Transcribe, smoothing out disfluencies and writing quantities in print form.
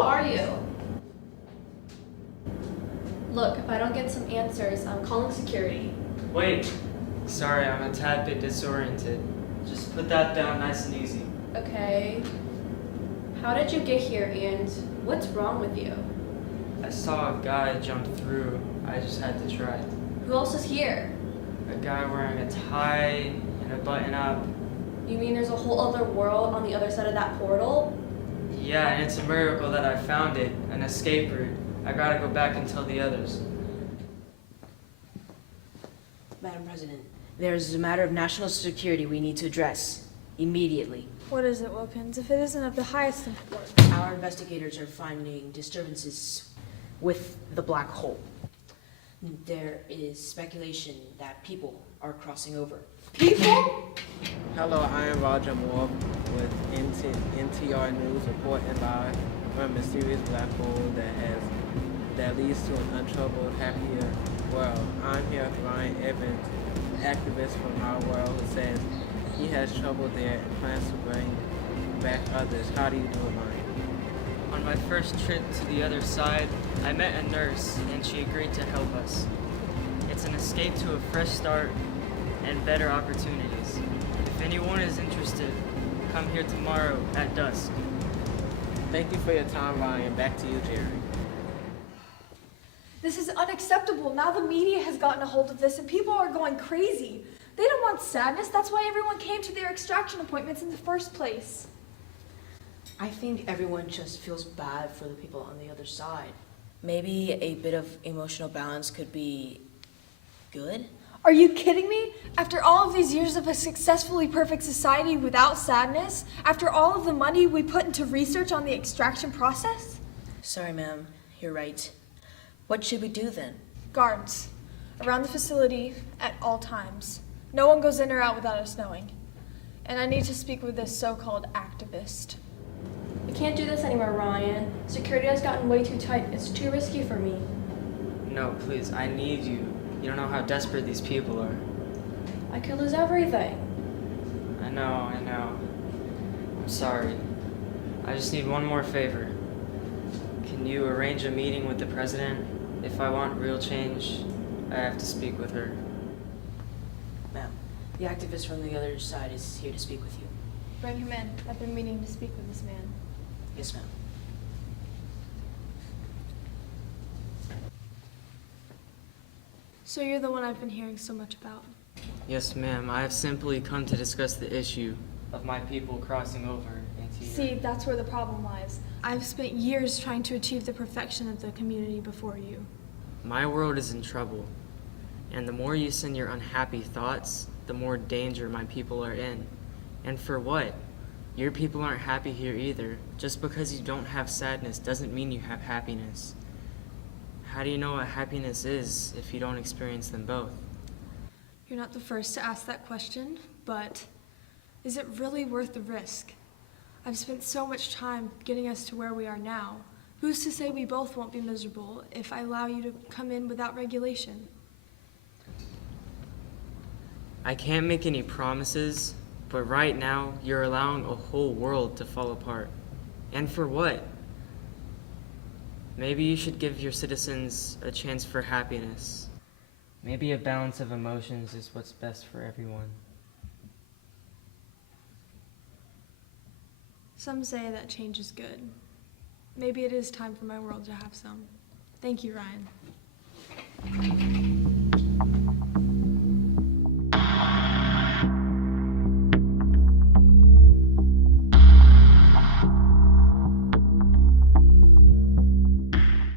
are you? Look, if I don't get some answers, I'm calling security. Wait. Sorry, I'm a tad bit disoriented. Just put that down nice and easy. Okay. How did you get here and what's wrong with you? I saw a guy jump through. I just had to try. Who else is here? A guy wearing a tie and a button up. You mean there's a whole other world on the other side of that portal? Yeah, and it's a miracle that I found it, an escape route. I gotta go back and tell the others. Madam President, there's a matter of national security we need to address immediately. What is it, Wilkins? If it isn't of the highest importance. Our investigators are finding disturbances with the black hole. There is speculation that people are crossing over. People? Hello, I am Roger Moore with NTR News reporting live from a mysterious black hole that leads to an untroubled, happier world. I'm here with Ryan Evans, an activist from our world, who says he has trouble there and plans to bring back others. How do you do it, Ryan? On my first trip to the other side, I met a nurse and she agreed to help us. It's an escape to a fresh start and better opportunities. If anyone is interested, come here tomorrow at dusk. Thank you for your time, Ryan. Back to you, Jerry. This is unacceptable. Now the media has gotten a hold of this and people are going crazy. They don't want sadness. That's why everyone came to their extraction appointments in the first place. I think everyone just feels bad for the people on the other side. Maybe a bit of emotional balance could be good? Are you kidding me? After all of these years of a successfully perfect society without sadness, after all of the money we put into research on the extraction process? Sorry, ma'am. You're right. What should we do then? Guards. Around the facility at all times. No one goes in or out without us knowing. And I need to speak with this so-called activist. We can't do this anymore, Ryan. Security has gotten way too tight. It's too risky for me. No, please, I need you. You don't know how desperate these people are. I could lose everything. I know. I'm sorry. I just need one more favor. Can you arrange a meeting with the president? If I want real change, I have to speak with her. Ma'am, the activist from the other side is here to speak with you. Bring him in. I've been meaning to speak with this man. Yes, ma'am. So you're the one I've been hearing so much about. Yes, ma'am. I have simply come to discuss the issue of my people crossing over into See, that's where the problem lies. I've spent years trying to achieve the perfection of the community before you. My world is in trouble, and the more you send your unhappy thoughts, the more danger my people are in. And for what? Your people aren't happy here either. Just because you don't have sadness doesn't mean you have happiness. How do you know what happiness is if you don't experience them both? You're not the first to ask that question, but is it really worth the risk? I've spent so much time getting us to where we are now. Who's to say we both won't be miserable if I allow you to come in without regulation? I can't make any promises, but right now you're allowing a whole world to fall apart. And for what? Maybe you should give your citizens a chance for happiness. Maybe a balance of emotions is what's best for everyone. Some say that change is good. Maybe it is time for my world to have some. Thank you, Ryan.